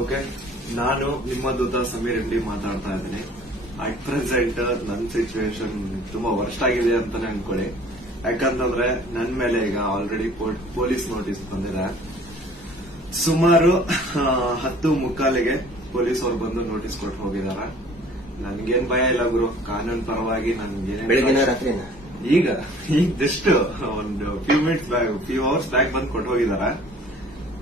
Okay ನಾನು ನಿಮ್ಮ ದೂತ Sameer MD ಮಾತಾಡ್ತಾ ಇದ್ದೀನಿ. ಅಟ್ ಪ್ರೆಸೆಂಟ್ ನನ್ನ ಸಿಚುವೇಶನ್ ತುಂಬಾ ವರ್ಸ್ಟ್ ಆಗಿದೆ ಅಂತಾನೆ ಅನ್ಕೊಳ್ಳಿ. ಯಾಕಂತಂದ್ರೆ ನನ್ ಮೇಲೆ ಈಗ ಆಲ್ರೆಡಿ ಪೊಲೀಸ್ ನೋಟಿಸ್ ಬಂದಿದೆ. ಸುಮಾರು ಹತ್ತು ಮುಕ್ಕಾಲಿಗೆ ಪೊಲೀಸ್ ಅವ್ರು ಬಂದು ನೋಟಿಸ್ ಕೊಟ್ಟು ಹೋಗಿದಾರ ನನ್ಗೇನ್ ಭಯ ಇಲ್ಲ ಗುರು. ಕಾನೂನು ಪರವಾಗಿ ನನ್ಗೆ ಈಗ ಈಗ ಜಸ್ಟ್ ಒಂದು few minutes back few hours back ಬಂದು ಕೊಟ್ಟು ಹೋಗಿದಾರ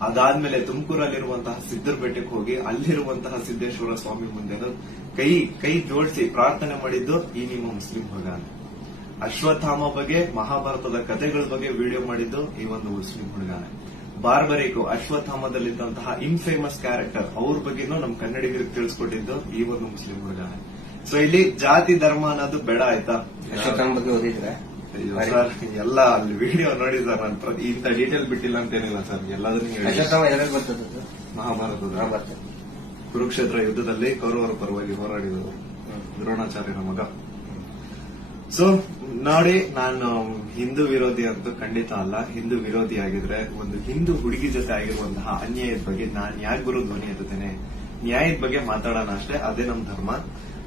ಅದಾದ್ಮೇಲೆ ತುಮಕೂರಲ್ಲಿರುವಂತಹ ಸಿದ್ದರ ಬೆಟ್ಟಕ್ಕೆ ಹೋಗಿ ಅಲ್ಲಿರುವಂತಹ ಸಿದ್ದೇಶ್ವರ ಸ್ವಾಮಿ ಮುಂದೆ ಕೈ ಕೈ ಜೋಡಿಸಿ ಪ್ರಾರ್ಥನೆ ಮಾಡಿದ್ದು ಈ ನಿಮ್ಮ ಮುಸ್ಲಿಂ ಹುಡುಗಾನೆ ಅಶ್ವತ್ಥಾಮ ಬಗ್ಗೆ, ಮಹಾಭಾರತದ ಕಥೆಗಳ ಬಗ್ಗೆ ವಿಡಿಯೋ ಮಾಡಿದ್ದು ಈ ಒಂದು ಮುಸ್ಲಿಂ ಹುಡುಗಾನೆ ಬಾರ್ಬರಿಕು ಅಶ್ವತ್ಥಾಮದಲ್ಲಿದ್ದಂತಹ ಇನ್ಫೇಮಸ್ ಕ್ಯಾರೆಕ್ಟರ್ ಅವ್ರ ಬಗ್ಗೆನೂ ನಮ್ ಕನ್ನಡಿಗರಿಗೆ ತಿಳಿಸ್ಕೊಟ್ಟಿದ್ದು ಈ ಒಂದು ಮುಸ್ಲಿಂ ಹುಡುಗಾನೆ ಸೊ ಇಲ್ಲಿ ಜಾತಿ, ಧರ್ಮ ಅನ್ನೋದು ಬೇಡ ಆಯ್ತಾ? ಅಶ್ವತ್ಥಾಮ ಬಗ್ಗೆ ಓದಿದ್ರ. ಎಲ್ಲ ಅಲ್ಲಿ ವಿಡಿಯೋ ನೋಡಿ ಸರ್ ನಾನು ಪ್ರತಿ ಇಂಥ ಡೀಟೇಲ್ ಬಿಟ್ಟಿಲ್ಲ ಅಂತೇನಿಲ್ಲ ಸರ್. ಎಲ್ಲದನ್ನ ಮಹಾಭಾರತದ ಕುರುಕ್ಷೇತ್ರ ಯುದ್ಧದಲ್ಲಿ ಕೌರವರ ಪರವಾಗಿ ಹೋರಾಡಿದರು ದ್ರೋಣಾಚಾರ್ಯನ ಮಗ. ಸೊ ನೋಡಿ ನಾನು ಹಿಂದೂ ವಿರೋಧಿ ಅಂತೂ ಖಂಡಿತ ಅಲ್ಲ. ಹಿಂದೂ ವಿರೋಧಿ ಆಗಿದ್ರೆ ಒಂದು ಹಿಂದೂ ಹುಡುಗಿ ಜೊತೆ ಆಗಿರುವಂತಹ ಅನ್ಯಾಯದ ಬಗ್ಗೆ ನಾನು ಯಾಕೆ ಗುರು ಧ್ವನಿ ಎತ್ತೇನೆ ನ್ಯಾಯದ ಬಗ್ಗೆ ಮಾತಾಡೋಣ ಅಷ್ಟೇ. ಅದೇ ನಮ್ಮ ಧರ್ಮ.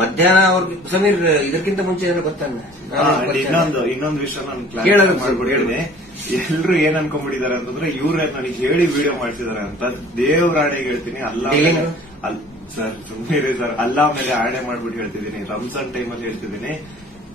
ಮಧ್ಯಾಹ್ನ ಅವ್ರಿಗೆ ಸಮೀರ್ ಇದಕ್ಕಿಂತ ಮುಂಚೆ ಏನೋ ಗೊತ್ತಾನ ಇನ್ನೊಂದು ಇನ್ನೊಂದು ವಿಷಯ ನಾನು ಮಾಡ್ಬಿಡ್ತೀನಿ. ಎಲ್ರು ಏನ್ ಅನ್ಕೊಂಡ್ಬಿಟ್ಟಿದ್ದಾರೆ ಅಂತಂದ್ರೆ ಇವ್ರೇ ನನಗೆ ಹೇಳಿ ವಿಡಿಯೋ ಮಾಡ್ತಿದಾರೆ ಅಂತ ದೇವ್ರ ಆಣೆಗೆ ಹೇಳ್ತೀನಿ. ಅಲ್ಲ ಅಲ್ ಸರ್ ಸುಮ್ಮನೆ ಸರ್. ಅಲ್ಲ ಮೇಲೆ ಆಣೆ ಮಾಡ್ಬಿಟ್ಟು ಹೇಳ್ತಿದ್ದೀನಿ. ರಂಜಾನ್ ಟೈಮಲ್ಲಿ ಹೇಳ್ತಿದ್ದೀನಿ.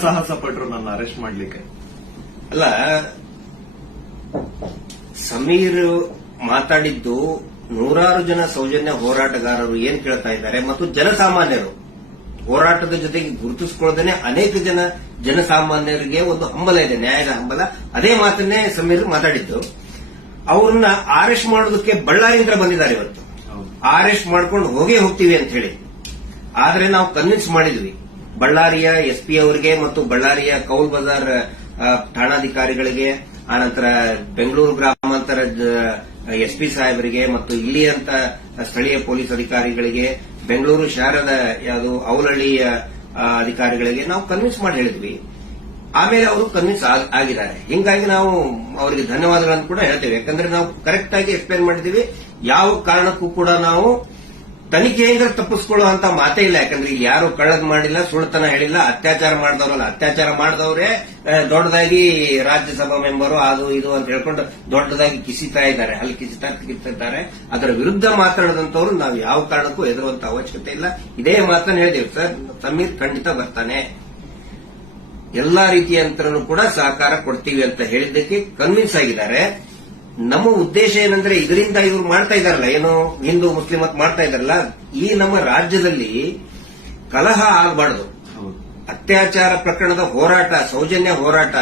ಸಾಹಸ ಪಟ್ರು ನನ್ನ ಅರೆಸ್ಟ್ ಮಾಡ್ಲಿಕ್ಕೆ. ಅಲ್ಲ ಸಮೀರ್ ಮಾತಾಡಿದ್ದು ನೂರಾರು ಜನ ಸೌಜನ್ಯ ಹೋರಾಟಗಾರರು ಏನ್ ಕೇಳ್ತಾ ಇದ್ದಾರೆ ಮತ್ತು ಜನಸಾಮಾನ್ಯರು. ಹೋರಾಟದ ಜೊತೆಗೆ ಗುರುತಿಸಿಕೊಳ್ಳದೇನೆ ಅನೇಕ ಜನ ಜನಸಾಮಾನ್ಯರಿಗೆ ಒಂದು ಹಂಬಲ ಇದೆ ನ್ಯಾಯದ ಹಂಬಲ. ಅದೇ ಮಾತನ್ನೇ ಸಮೀರ್ ಮಾತಾಡಿದ್ದು. ಅವ್ರನ್ನ ಅರೆಸ್ಟ್ ಮಾಡೋದಕ್ಕೆ ಬಳ್ಳಾರಿಯಿಂದ ಬಂದಿದ್ದಾರೆ ಇವತ್ತು. ಅರೆಸ್ಟ್ ಮಾಡ್ಕೊಂಡು ಹೋಗೇ ಹೋಗ್ತೀವಿ ಅಂತ ಹೇಳಿ. ಆದ್ರೆ ನಾವು ಕನ್ವಿನ್ಸ್ ಮಾಡಿದ್ವಿ. ಬಳ್ಳಾರಿಯ ಎಸ್ಪಿ ಅವರಿಗೆ ಮತ್ತು ಬಳ್ಳಾರಿಯ ಕೌಲ್ ಬಜಾರ್ ಠಾಣಾಧಿಕಾರಿಗಳಿಗೆ ಆನಂತರ ಬೆಂಗಳೂರು ಗ್ರಾಮಾಂತರ ಎಸ್ಪಿ ಸಾಹೇಬರಿಗೆ ಮತ್ತು ಇಲ್ಲಿ ಅಂತ ಸ್ಥಳೀಯ ಪೊಲೀಸ್ ಅಧಿಕಾರಿಗಳಿಗೆ, ಬೆಂಗಳೂರು ಶಹರದ ಯಾವುದು ಔಲಹಳ್ಳಿಯ ಅಧಿಕಾರಿಗಳಿಗೆ ನಾವು ಕನ್ವಿನ್ಸ್ ಮಾಡಿ ಹೇಳಿದ್ವಿ. ಆಮೇಲೆ ಅವರು ಕನ್ವಿನ್ಸ್ ಆಗಿದ್ದಾರೆ. ಹಿಂಗಾಗಿ ನಾವು ಅವರಿಗೆ ಧನ್ಯವಾದಗಳನ್ನು ಕೂಡ ಹೇಳ್ತೇವೆ. ಯಾಕಂದ್ರೆ ನಾವು ಕರೆಕ್ಟ್ ಆಗಿ ಎಕ್ಸ್ಪ್ಲೇನ್ ಮಾಡಿದೀವಿ ಯಾವ ಕಾರಣಕ್ಕೂ ಕೂಡ ನಾವು ತನಿಖೆಯಿಂದ ತಪ್ಪಿಸ್ಕೊಳ್ಳುವಂತ ಮಾತೇ ಇಲ್ಲ. ಯಾಕಂದ್ರೆ ಇಲ್ಲಿ ಯಾರು ಕಳ್ಳದ್ ಮಾಡಿಲ್ಲ ಸುಳ್ತನ ಹೇಳಿಲ್ಲ, ಅತ್ಯಾಚಾರ ಮಾಡಿದವರಲ್ಲ. ಅತ್ಯಾಚಾರ ಮಾಡಿದವರೇ ದೊಡ್ಡದಾಗಿ ರಾಜ್ಯಸಭಾ ಮೆಂಬರು ಅದು ಇದು ಅಂತ ಹೇಳ್ಕೊಂಡು ದೊಡ್ಡದಾಗಿ ಕಿಸಿತಾ ಇದ್ದಾರೆ. ಅಲ್ಲಿ ಕಿಸಿತಾ ಕಿತ್ತಿದ್ದಾರೆ ಅದರ ವಿರುದ್ಧ ಮಾತಾಡದಂತವ್ರು ನಾವು ಯಾವ ಕಾರಣಕ್ಕೂ ಎದುರುವಂತ ಅವಶ್ಯಕತೆ ಇಲ್ಲ. ಇದೇ ಮಾತನ್ನ ಹೇಳಿದೆವು ಸರ್, ಸಮೀರ್ ಖಂಡಿತ ಬರ್ತಾನೆ. ಎಲ್ಲಾ ರೀತಿಯಂತರನು ಕೂಡ ಸಹಕಾರ ಕೊಡ್ತೀವಿ ಅಂತ ಹೇಳಿದ್ದಕ್ಕೆ ಕನ್ವಿನ್ಸ್ ಆಗಿದ್ದಾರೆ. ನಮ್ಮ ಉದ್ದೇಶ ಏನಂದ್ರೆ ಇದರಿಂದ ಇವರು ಮಾಡ್ತಾ ಇದಾರಲ್ಲ ಏನು ಹಿಂದೂ ಮುಸ್ಲಿಂ ಅಂತ ಮಾಡ್ತಾ ಇದಾರಲ್ಲ ಈ ನಮ್ಮ ರಾಜ್ಯದಲ್ಲಿ ಕಲಹ ಆಗಬಾರ್ದು. ಅತ್ಯಾಚಾರ ಪ್ರಕರಣದ ಹೋರಾಟ ಸೌಜನ್ಯ ಹೋರಾಟ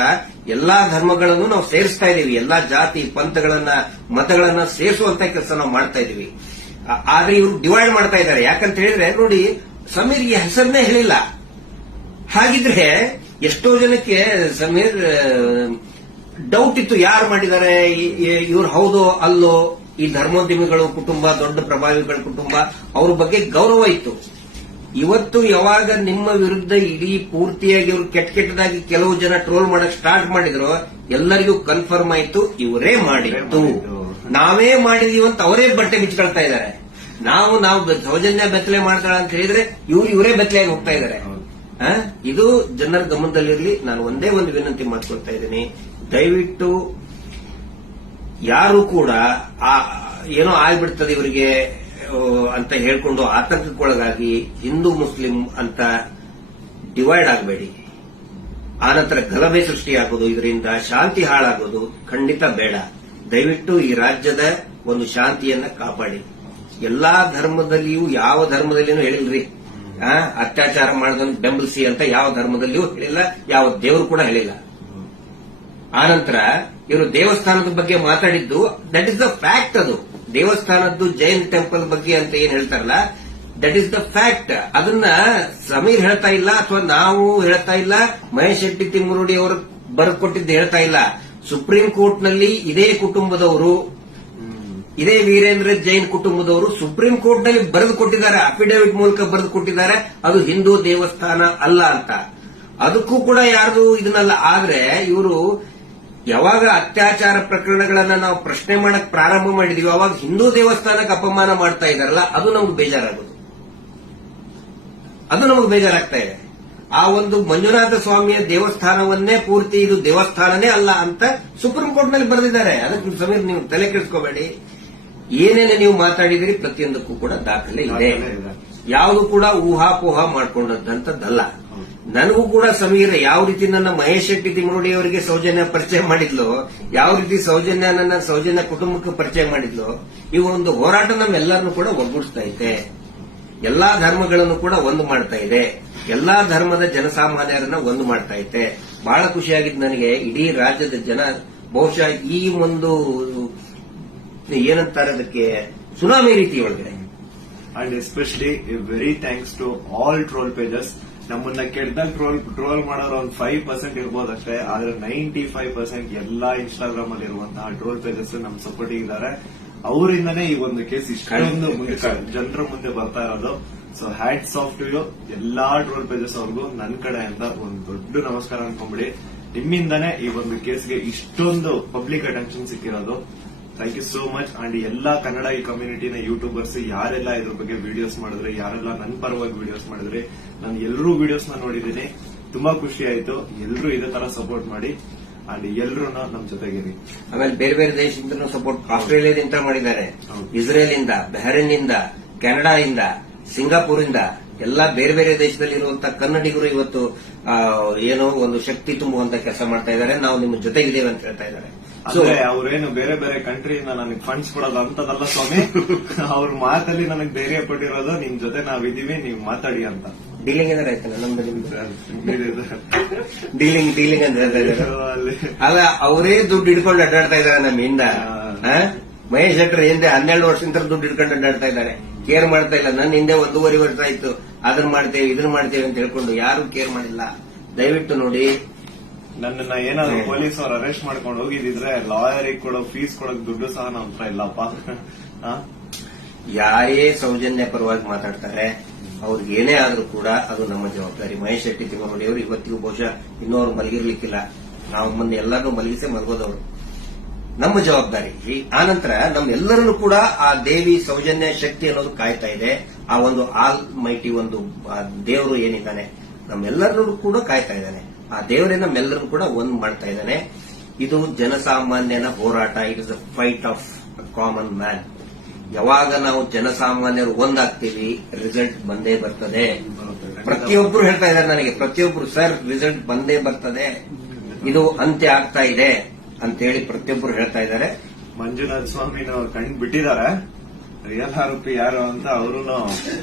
ಎಲ್ಲಾ ಧರ್ಮಗಳನ್ನು ನಾವು ಸೇರಿಸ್ತಾ ಇದ್ದೀವಿ ಎಲ್ಲಾ ಜಾತಿ ಪಂಥಗಳನ್ನ ಮತಗಳನ್ನ ಸೇರಿಸುವಂತ ಕೆಲಸ ನಾವು ಮಾಡ್ತಾ ಇದೀವಿ. ಆದ್ರೆ ಇವರು ಡಿವೈಡ್ ಮಾಡ್ತಾ ಇದ್ದಾರೆ ಯಾಕಂತ ಹೇಳಿದ್ರೆ ನೋಡಿ ಸಮೀರ್ ಈ ಹೆಸರನ್ನೇ ಹೇಳಿಲ್ಲ. ಹಾಗಿದ್ರೆ ಎಷ್ಟೋ ಜನಕ್ಕೆ ಸಮೀರ್ ಡೌಟ್ ಇತ್ತು ಯಾರು ಮಾಡಿದ್ದಾರೆ ಇವ್ರು ಹೌದೋ ಅಲ್ಲೋ ಈ ಧರ್ಮೋದ್ಯಮಿಗಳು ಕುಟುಂಬ ದೊಡ್ಡ ಪ್ರಭಾವಿಗಳ ಕುಟುಂಬ ಅವ್ರ ಬಗ್ಗೆ ಗೌರವ ಇತ್ತು. ಇವತ್ತು ಯಾವಾಗ ನಿಮ್ಮ ವಿರುದ್ಧ ಇಡೀ ಪೂರ್ತಿಯಾಗಿ ಇವರು ಕೆಟ್ಟ ಕೆಟ್ಟದಾಗಿ ಕೆಲವು ಜನ ಟ್ರೋಲ್ ಮಾಡಕ್ ಸ್ಟಾರ್ಟ್ ಮಾಡಿದ್ರು ಎಲ್ಲರಿಗೂ ಕನ್ಫರ್ಮ್ ಆಯ್ತು ಇವರೇ ಮಾಡಿದ್ದು. ನಾವೇ ಮಾಡಿದೀವಿ ಅಂತ ಅವರೇ ಬಟ್ಟೆ ಬಿಚ್ಕೊಳ್ತಾ ಇದ್ದಾರೆ. ನಾವು ನಾವು ಸೌಜನ್ಯ ಬೆತ್ತಲೆ ಮಾಡ್ತಾಳ ಅಂತ ಹೇಳಿದ್ರೆ ಇವ್ರು ಇವರೇ ಬೆತ್ತಲೆಯಾಗಿ ಹೋಗ್ತಾ ಇದ್ದಾರೆ? ಇದು ಜನರ ಗಮನದಲ್ಲಿರಲಿ ನಾನು ಒಂದೇ ಒಂದು ವಿನಂತಿ ಮಾಡ್ಕೊಳ್ತಾ ಇದ್ದೀನಿ. ದಯವಿಟ್ಟು ಯಾರು ಕೂಡ ಆ, ಏನೋ ಆಗ್ಬಿಡ್ತದೆ ಇವರಿಗೆ ಅಂತ ಹೇಳ್ಕೊಂಡು ಆತಂಕಕ್ಕೊಳಗಾಗಿ ಹಿಂದೂ ಮುಸ್ಲಿಂ ಅಂತ ಡಿವೈಡ್ ಆಗಬೇಡಿ. ಆನಂತರ ಗಲಭೆ ಸೃಷ್ಟಿಯಾಗೋದು, ಇದರಿಂದ ಶಾಂತಿ ಹಾಳಾಗೋದು ಖಂಡಿತ ಬೇಡ. ದಯವಿಟ್ಟು ಈ ರಾಜ್ಯದ ಒಂದು ಶಾಂತಿಯನ್ನ ಕಾಪಾಡಿ. ಎಲ್ಲಾ ಧರ್ಮದಲ್ಲಿಯೂ ಯಾವ ಧರ್ಮದಲ್ಲಿನೂ ಹೇಳಿಲ್ರಿ. ಅತ್ಯಾಚಾರ ಮಾಡೋದನ್ನು ಬೆಂಬಲಿಸಿ ಅಂತ ಯಾವ ಧರ್ಮದಲ್ಲಿಯೂ ಹೇಳಿಲ್ಲ, ಯಾವ ದೇವರು ಕೂಡ ಹೇಳಿಲ್ಲ. ಆನಂತರ ಇವರು ದೇವಸ್ಥಾನದ ಬಗ್ಗೆ ಮಾತಾಡಿದ್ದು ದಟ್ ಇಸ್ ದ ಫ್ಯಾಕ್ಟ್ ಅದು. ದೇವಸ್ಥಾನದ್ದು ಜೈನ್ ಟೆಂಪಲ್ ಬಗ್ಗೆ ಅಂತ ಏನ್ ಹೇಳ್ತಾರಲ್ಲ ದಟ್ ಇಸ್ ದ ಫ್ಯಾಕ್ಟ್ ಅದನ್ನ ಸಮೀರ್ ಹೇಳ್ತಾ ಇಲ್ಲ ಅಥವಾ ನಾವು ಹೇಳ್ತಾ ಇಲ್ಲ, ಮಹೇಶ್ ಶೆಟ್ಟಿ ತಿಮ್ಮರುಡಿ ಅವರು ಬರೆದು ಕೊಟ್ಟಿದ್ದು ಹೇಳ್ತಾ ಇಲ್ಲ. ಸುಪ್ರೀಂ ಕೋರ್ಟ್ನಲ್ಲಿ ಇದೇ ಕುಟುಂಬದವರು, ಇದೇ ವೀರೇಂದ್ರ ಜೈನ್ ಕುಟುಂಬದವರು ಸುಪ್ರೀಂ ಕೋರ್ಟ್ನಲ್ಲಿ ಬರೆದು ಕೊಟ್ಟಿದ್ದಾರೆ ಅಫಿಡೇವಿಟ್ ಮೂಲಕ ಬರೆದು ಕೊಟ್ಟಿದ್ದಾರೆ, ಅದು ಹಿಂದೂ ದೇವಸ್ಥಾನ ಅಲ್ಲ ಅಂತ. ಅದಕ್ಕೂ ಕೂಡ ಯಾರ್ದು ಇದನ್ನಲ್ಲ. ಆದ್ರೆ ಇವರು ಯಾವಾಗ ಅತ್ಯಾಚಾರ ಪ್ರಕರಣಗಳನ್ನ ನಾವು ಪ್ರಶ್ನೆ ಮಾಡಕ್ ಪ್ರಾರಂಭ ಮಾಡಿದೀವಿ ಅವಾಗ ಹಿಂದೂ ದೇವಸ್ಥಾನಕ್ಕೆ ಅಪಮಾನ ಮಾಡ್ತಾ ಇದಾರಲ್ಲ, ಅದು ನಮ್ಗೆ ಬೇಜಾರಾಗೋದು. ಅದು ನಮಗೆ ಬೇಜಾರಾಗ್ತಾ ಇದೆ. ಆ ಒಂದು ಮಂಜುನಾಥ ಸ್ವಾಮಿಯ ದೇವಸ್ಥಾನವನ್ನೇ ಪೂರ್ತಿ ಇದು ದೇವಸ್ಥಾನನೇ ಅಲ್ಲ ಅಂತ ಸುಪ್ರೀಂ ಕೋರ್ಟ್ನಲ್ಲಿ ಬರೆದಿದ್ದಾರೆ. ಅದಕ್ಕೆ ಸಮೀರ್, ನೀವು ತಲೆ ಕೆಡಿಸ್ಕೋಬೇಡಿ. ಏನೇನೆ ನೀವು ಮಾತಾಡಿದಿರಿ ಪ್ರತಿಯೊಂದಕ್ಕೂ ಕೂಡ ದಾಖಲೆ ಇದೆ. ಯಾವುದು ಕೂಡ ಊಹಾಪೋಹ ಮಾಡ್ಕೊಂಡಂತದ್ದಲ್ಲ. ಹೌದು. ನನಗೂ ಕೂಡ ಸಮೀರ ಯಾವ ರೀತಿ ನನ್ನ ಮಹೇಶ್ ಶೆಟ್ಟಿ ತಿಮ್ಮರುಡಿ ಅವರಿಗೆ ಸೌಜನ್ಯ ಪರಿಚಯ ಮಾಡಿದ್ಲು, ಯಾವ ರೀತಿ ಸೌಜನ್ಯ ನನ್ನ ಸೌಜನ್ಯ ಕುಟುಂಬಕ್ಕೆ ಪರಿಚಯ ಮಾಡಿದ್ಲು ಈ ಒಂದು ಹೋರಾಟ ನಮ್ಮೆಲ್ಲರನ್ನು ಕೂಡ ಒಗ್ಗೂಡಿಸ್ತಾ ಇದೆ. ಎಲ್ಲಾ ಧರ್ಮಗಳನ್ನು ಕೂಡ ಒಂದು ಮಾಡ್ತಾ ಇದೆ. ಎಲ್ಲಾ ಧರ್ಮದ ಜನಸಾಮಾನ್ಯರನ್ನ ಒಂದು ಮಾಡ್ತಾ ಇದೆ. ಬಹಳ ಖುಷಿಯಾಗಿದ್ದು ನನಗೆ ಇಡೀ ರಾಜ್ಯದ ಜನ, ಬಹುಶಃ ಈ ಒಂದು, ಏನಂತಾರೆ ಅದಕ್ಕೆ, ಸುನಾಮಿ ರೀತಿ ಒಳಗಡೆ and especially very thanks to all troll pages ನಮ್ಮನ್ನ ಕೆಟ್ಟದಾಗ ಟ್ರೋಲ್ ಟ್ರೋಲ್ ಮಾಡೋರು ಒಂದು ಫೈವ್ ಪರ್ಸೆಂಟ್ ಇರ್ಬೋದಷ್ಟೇ ಆದ್ರೆ ನೈಂಟಿ ಫೈವ್ ಪರ್ಸೆಂಟ್ ಎಲ್ಲಾ ಇನ್ಸ್ಟಾಗ್ರಾಮ್ ಅಲ್ಲಿ ಇರುವಂತಹ ಟ್ರೋಲ್ ಪೇಜಸ್ ನಮ್ ಸಪೋರ್ಟ್ ಇದ್ದಾರೆ ಅವರಿಂದನೇ ಈ ಒಂದು ಕೇಸ್ ಇಷ್ಟೊಂದು ಮುಂದೆ ಜನರ ಮುಂದೆ ಬರ್ತಾ ಇರೋದು. ಸೊ ಹ್ಯಾಟ್ ಸಾಫ್ಟ್ ಯು ಎಲ್ಲಾ ಟ್ರೋಲ್ ಪೇಜಸ್ ಅವ್ರಿಗೂ ನನ್ ಕಡೆಯಿಂದ ಒಂದು ದೊಡ್ಡ ನಮಸ್ಕಾರ ಅನ್ಕೊಂಬಿಡಿ. ನಿಮ್ಮಿಂದನೇ ಈ ಒಂದು ಕೇಸ್ಗೆ ಇಷ್ಟೊಂದು ಪಬ್ಲಿಕ್ ಅಟೆನ್ಷನ್ ಸಿಕ್ಕಿರೋದು. Thank you so much and ಎಲ್ಲಾ ಕನ್ನಡ ಈ ಕಮ್ಯುನಿಟಿನ ಯೂಟ್ಯೂಬರ್ಸ್ ಯಾರೆಲ್ಲ ಇದ್ರ ಬಗ್ಗೆ ವಿಡಿಯೋಸ್ ಮಾಡಿದ್ರೆ ಯಾರೆಲ್ಲ ನನ್ನ ಪರವಾಗಿ ವಿಡಿಯೋಸ್ ಮಾಡಿದ್ರೆ ನಾನು ಎಲ್ಲರೂ ವಿಡಿಯೋಸ್ನ ನೋಡಿದ್ದೀನಿ. ತುಂಬಾ ಖುಷಿ ಆಯ್ತು. ಎಲ್ಲರೂ ಇದೇ ತರ ಸಪೋರ್ಟ್ ಮಾಡಿ. ಅಂಡ್ ಎಲ್ಲರೂ ನಮ್ ಜೊತೆಗಿರಿ. ಆಮೇಲೆ ಬೇರೆ ಬೇರೆ ದೇಶದಿಂದ ಸಪೋರ್ಟ್ ಆಸ್ಟ್ರೇಲಿಯಾದಿಂದ ಮಾಡಿದ್ದಾರೆ. ಇಸ್ರೇಲ್ ಇಂದ ಬೆಹರಿನ್ ಇಂದ ಕೆನಡಾ ಇಂದ ಸಿಂಗಾಪುರ್ ಇಂದ ಎಲ್ಲಾ ಬೇರೆ ಬೇರೆ ದೇಶದಲ್ಲಿ ಇರುವಂತಹ ಕನ್ನಡಿಗರು ಇವತ್ತು ಏನೋ ಒಂದು ಶಕ್ತಿ ತುಂಬುವಂತ ಕೆಲಸ ಮಾಡ್ತಾ ಇದ್ದಾರೆ. ನಾವು ನಿಮ್ಮ ಜೊತೆಗಿದ್ದೇವೆ ಅಂತ ಹೇಳ್ತಾ ಇದ್ದಾರೆ. ಅಂದ್ರೆ ಅವ್ರೇನು ಬೇರೆ ಬೇರೆ ಕಂಟ್ರಿಯಿಂದ ನನಗೆ ಫಂಡ್ಸ್ ಕೊಡೋದು ಅಂತದಲ್ಲ ಸ್ವಾಮಿ? ಅವ್ರ ಮಾತಲ್ಲಿ ನನಗೆ ಧೈರ್ಯ ಪಟ್ಟಿರೋದು ನಿಮ್ ಜೊತೆ ನಾವಿದೀವಿ ನೀವು ಮಾತಾಡಿ ಅಂತ. ಡೀಲಿಂಗ್ ಏನಾರ ಆಯ್ತಲ್ಲ ನಮ್ದು ನಿಮ್ದು? ಡೀಲಿಂಗ್ ಡೀಲಿಂಗ್ ಅಂತ ಹೇಳ್ತಾ ಅಲ್ಲ ಅವರೇ ದುಡ್ಡು ಹಿಡ್ಕೊಂಡು ಅಡ್ಡಾಡ್ತಾ ಇದ್ದಾರೆ ನಮ್ಮಿಂದ? ಮಹೇಶ್ ಶೆಟ್ಟರ್ ಹಿಂದೆ ಹನ್ನೆರಡು ವರ್ಷದಿಂದ ದುಡ್ಡು ಹಿಡ್ಕೊಂಡು ಅಡ್ಡಾಡ್ತಾ ಇದ್ದಾರೆ. ಕೇರ್ ಮಾಡ್ತಾ ಇಲ್ಲ. ನನ್ನ ಹಿಂದೆ ಒಂದೂವರೆ ವರ್ಷ ಆಯ್ತು. ಅದನ್ನ ಮಾಡ್ತೇವೆ ಇದನ್ನ ಮಾಡ್ತೇವೆ ಅಂತ ಹೇಳ್ಕೊಂಡು ಯಾರು ಕೇರ್ ಮಾಡಿಲ್ಲ. ದಯವಿಟ್ಟು ನೋಡಿ ನನ್ನನ್ನ ಏನಾದ್ರು ಪೊಲೀಸ್ ಅವ್ರು ಅರೆಸ್ಟ್ ಮಾಡ್ಕೊಂಡು ಹೋಗಿದ್ರೆ ಲಾಯರಿಗೆ ಕೊಡೋ ಫೀಸ್ ಕೊಡೋಕ್ ದುಡ್ಡು ಸಹ ನಮ್ಮ ಹತ್ರ ಇಲ್ಲಪ್ಪ? ಯಾರೇ ಸೌಜನ್ಯ ಪರವಾಗಿ ಮಾತಾಡ್ತಾರೆ ಅವ್ರಿಗೆ ಏನೇ ಆದ್ರೂ ಕೂಡ ಅದು ನಮ್ಮ ಜವಾಬ್ದಾರಿ. ಮಹೇಶ್ ಶೆಟ್ಟಿ ತಿಮ್ಮನೋಡಿ ಅವರು ಇವತ್ತಿಗೂ ಬಹುಶಃ ಇನ್ನೂ ಅವ್ರು ಮಲಗಿರ್ಲಿಕ್ಕಿಲ್ಲ. ನಾವು ಮೊನ್ನೆ ಎಲ್ಲರನ್ನೂ ಮಲಗಿಸೇ ಮಲಗೋದವರು. ನಮ್ಮ ಜವಾಬ್ದಾರಿ. ಆನಂತರ ನಮ್ಮೆಲ್ಲರನ್ನು ಕೂಡ ಆ ದೇವಿ ಸೌಜನ್ಯ ಶಕ್ತಿ ಅನ್ನೋದು ಕಾಯ್ತಾ ಇದೆ. ಆ ಒಂದು ಆಲ್ ಮೈಟಿ ಒಂದು ದೇವರು ಏನಿದ್ದಾನೆ ನಮ್ಮೆಲ್ಲರಲ್ಲೂ ಕೂಡ ಕಾಯ್ತಾ ಇದ್ದಾನೆ. ಆ ದೇವರೇ ನಮ್ಮೆಲ್ಲರನ್ನು ಕೂಡ ಒಂದ್ ಮಾಡ್ತಾ ಇದ್ದಾನೆ. ಇದು ಜನಸಾಮಾನ್ಯನ ಹೋರಾಟ. It is a fight of common man ಯಾವಾಗ ನಾವು ಜನಸಾಮಾನ್ಯರು ಒಂದಾಗ್ತೀವಿ ರಿಸಲ್ಟ್ ಬಂದೇ ಬರ್ತದೆ. ಪ್ರತಿಯೊಬ್ಬರು ಹೇಳ್ತಾ ಇದ್ದಾರೆ ನನಗೆ ಪ್ರತಿಯೊಬ್ಬರು ಸರ್ ರಿಸಲ್ಟ್ ಬಂದೇ ಬರ್ತದೆ. ಇದು ಅಂತ್ಯ ಆಗ್ತಾ ಇದೆ. ಅಂತೇಳಿ ಪ್ರತಿಯೊಬ್ಬರು ಹೇಳ್ತಾ ಇದ್ದಾರೆ. ಮಂಜುನಾಥ ಸ್ವಾಮಿನ ಕಂಡು ಬಿಟ್ಟಿದ್ದಾರೆ. ರಿಯಲ್ ಆರೋಪಿ ಯಾರು ಅಂತ ಅವರು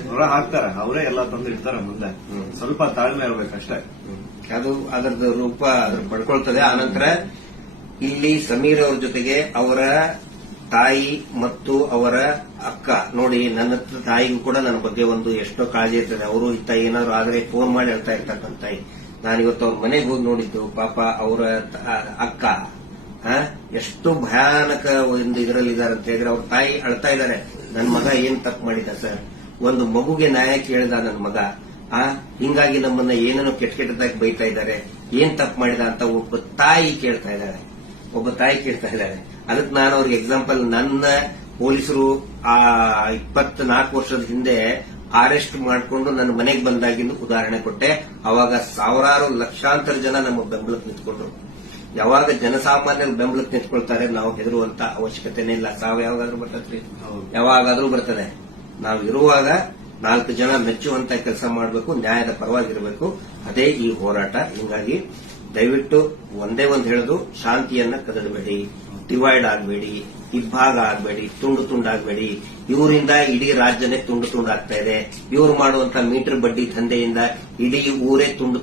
ಹೊರ ಹಾಕ್ತಾರೆ. ಅವರೇ ಎಲ್ಲ ತಂದು ಇಡ್ತಾರೆ ಮುಂದೆ ಸ್ವಲ್ಪ ತಾಳ್ಮೆ ಇರ್ಬೇಕಷ್ಟೇ. ಅದು ಅದರದ ರೂಪ ಪಡ್ಕೊಳ್ತದೆ. ಆನಂತರ ಇಲ್ಲಿ ಸಮೀರ್ ಅವ್ರ ಜೊತೆಗೆ ಅವರ ತಾಯಿ ಮತ್ತು ಅವರ ಅಕ್ಕ. ನೋಡಿ, ನನ್ನ ತಾಯಿಗೂ ಕೂಡ ನನ್ನ ಬಗ್ಗೆ ಒಂದು ಎಷ್ಟೋ ಕಾಳಜಿ ಇರ್ತದೆ. ಅವರು ಇತ್ತ ಏನಾದ್ರು ಆದರೆ ಫೋನ್ ಮಾಡಿ ಹೇಳ್ತಾ ಇರ್ತಕ್ಕಂಥ ತಾಯಿ. ನಾನಿವತ್ತು ಅವ್ರ ಮನೆಗೆ ಹೋಗಿ ನೋಡಿದ್ದು, ಪಾಪ ಅವರ ಅಕ್ಕ. ಎಷ್ಟು ಭಯಾನಕ ಒಂದು ಇದರಲ್ಲಿ ಇದಾರೆ ಅಂತ ಹೇಳಿದ್ರೆ ಅವ್ರ ತಾಯಿ ಅಳ್ತಾ ಇದ್ದಾರೆ. ನನ್ನ ಮಗ ಏನ್ ತಪ್ಪು ಮಾಡಿದ ಸರ್? ಒಂದು ಮಗುಗೆ ನ್ಯಾಯ ಕೇಳಿದ ನನ್ನ ಮಗ. ಆ ಹಿಂಗಾಗಿ ನಮ್ಮನ್ನ ಏನೇನೋ ಕೆಟ್ಟ ಕೆಟ್ಟದಾಗಿ ಬೈತಾ ಇದ್ದಾರೆ ಏನ್ ತಪ್ಪು ಮಾಡಿದ ಅಂತ ಒಬ್ಬ ತಾಯಿ ಕೇಳ್ತಾ ಇದ್ದಾರೆ. ಒಬ್ಬ ತಾಯಿ ಕೇಳ್ತಾ ಇದ್ದಾರೆ. ಅದಕ್ಕೆ ನಾನು ಅವ್ರಿಗೆ ಎಕ್ಸಾಂಪಲ್ ನನ್ನ ಪೊಲೀಸರು ಆ ಇಪ್ಪತ್ನಾಲ್ಕು ವರ್ಷದ ಹಿಂದೆ ಅರೆಸ್ಟ್ ಮಾಡಿಕೊಂಡು ನನ್ನ ಮನೆಗೆ ಬಂದಾಗಿಂದು ಉದಾಹರಣೆ ಕೊಟ್ಟೆ. ಅವಾಗ ಸಾವಿರಾರು ಲಕ್ಷಾಂತರ ಜನ ನಮ್ಮ ಬೆಂಬಲಕ್ಕೆ ನಿಂತ್ಕೊಂಡ್ರು. ಯಾವಾಗ ಜನಸಾಮಾನ್ಯರು ಬೆಂಬಲಕ್ಕೆ ನಿಂತ್ಕೊಳ್ತಾರೆ ನಾವು ಹೆದರುವಂತ ಅವಶ್ಯಕತೆನೇ ಇಲ್ಲ. ಸಾವು ಯಾವಾಗಾದ್ರೂ ಬರ್ತದ್ರಿ. ಯಾವಾಗಾದ್ರೂ ಬರ್ತದೆ. ನಾವು ಇರುವಾಗ ನಾಲ್ಕು ಜನ ಮೆಚ್ಚುವಂತ ಕೆಲಸ ಮಾಡಬೇಕು, ನ್ಯಾಯದ ಪರವಾಗಿರಬೇಕು. ಅದೇ ಈ ಹೋರಾಟ. ಹಿಂಗಾಗಿ ದಯವಿಟ್ಟು ಒಂದೇ ಒಂದು ಹೇಳುದು, ಶಾಂತಿಯನ್ನ ಕದಡಬೇಡಿ, ಡಿವೈಡ್ ಆಗಬೇಡಿ ಇಬ್ಬಾಗ ಆಗಬೇಡಿ, ತುಂಡು ತುಂಡಾಗಬೇಡಿ ಇವರಿಂದ ಇಡೀ ರಾಜ್ಯನೇ ತುಂಡು ತುಂಡಾಗ್ತಾ ಇದೆ. ಇವರು ಮಾಡುವಂತ ಮೀಟರ್ ಬಡ್ಡಿ ದಂಧೆಯಿಂದ ಇಡೀ ಊರೇ ತುಂಡು